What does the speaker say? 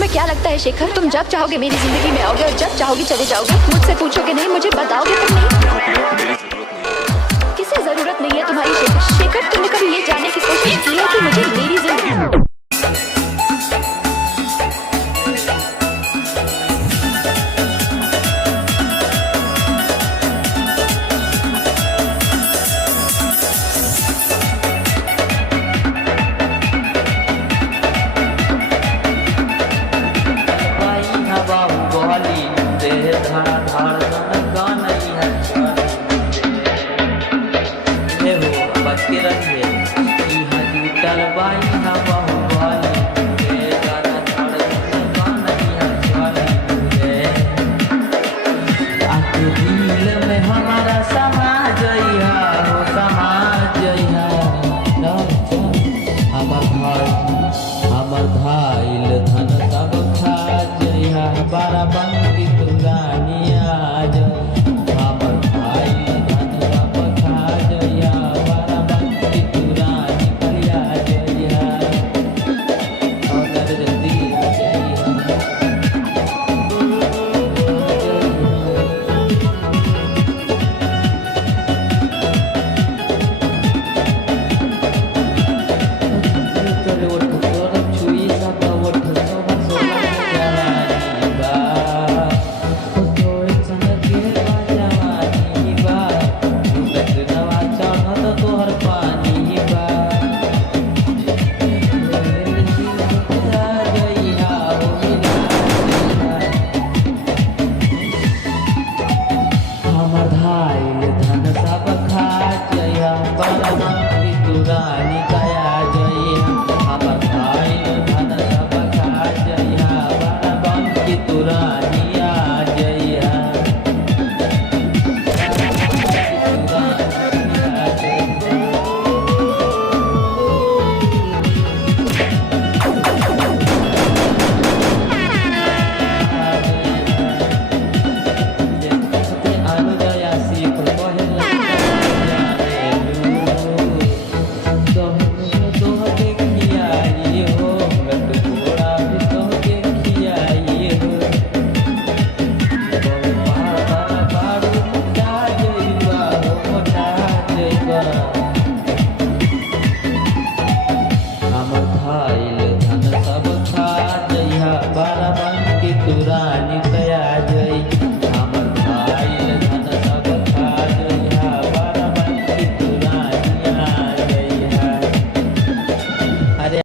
तुम्हें क्या लगता है शेखर, तुम जब चाहोगे मेरी जिंदगी में आओगे और जब चाहोगे चले जाओगे? मुझसे पूछोगे नहीं, मुझे बताओगे तुम नहीं? किसे जरूरत नहीं है तुम्हारी शेखर? शेखर तुमने कभी ये जानने की कोशिश की है कि मुझे मेरी जिंदगी धाइल धन सब खा जइहा बारा बंदी तुरानिया